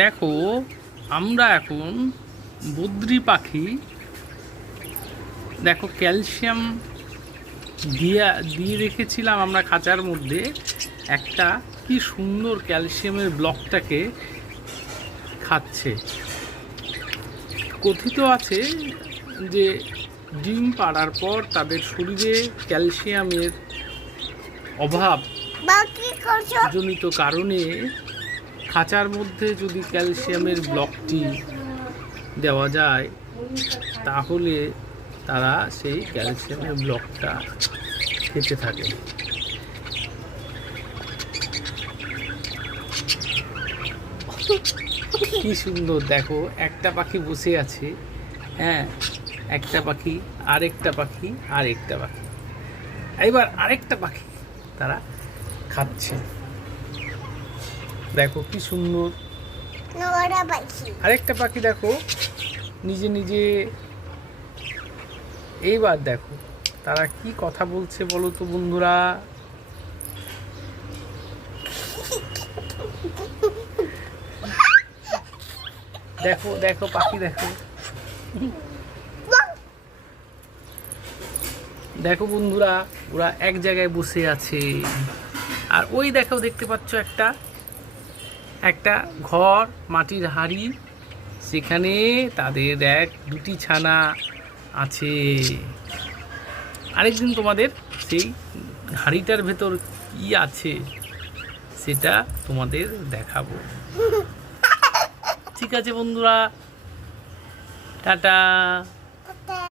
দেখো আমরা এখন বদ্রি পাখি, দেখো ক্যালসিয়াম দিয়ে রেখেছিলাম আমরা খাঁচার মধ্যে। একটা কি সুন্দর ক্যালসিয়ামের ব্লকটাকে খাচ্ছে। কথিত আছে যে ডিম পাড়ার পর তাদের শরীরে ক্যালসিয়ামের অভাব জনিত কারণে খাঁচার মধ্যে যদি ক্যালসিয়ামের ব্লকটি দেওয়া যায় তাহলে তারা সেই ক্যালসিয়ামের ব্লকটা খেতে থাকে। কি সুন্দর দেখো, একটা পাখি বসে আছে, হ্যাঁ, একটা পাখি, আরেকটা পাখি, আরেকটা পাখি, এবার আরেকটা পাখি তারা খাচ্ছে। দেখো কি সুন্দর, আরেকটা পাখি দেখো নিজে নিজে। এইবার দেখো তারা কি কথা বলছে বলো তো বন্ধুরা। দেখো দেখো পাখি দেখো, দেখো বন্ধুরা, ওরা এক জায়গায় বসে আছে। আর ওই দেখো, দেখতে পাচ্ছ একটা ঘর, মাটির হাঁড়ি, সেখানে তাদের দুটি ছানা আছে। আরেকদিন তোমাদের সেই হাঁড়িটার ভেতর কি আছে সেটা তোমাদের দেখাবো। ঠিক আছে বন্ধুরা, টাটা।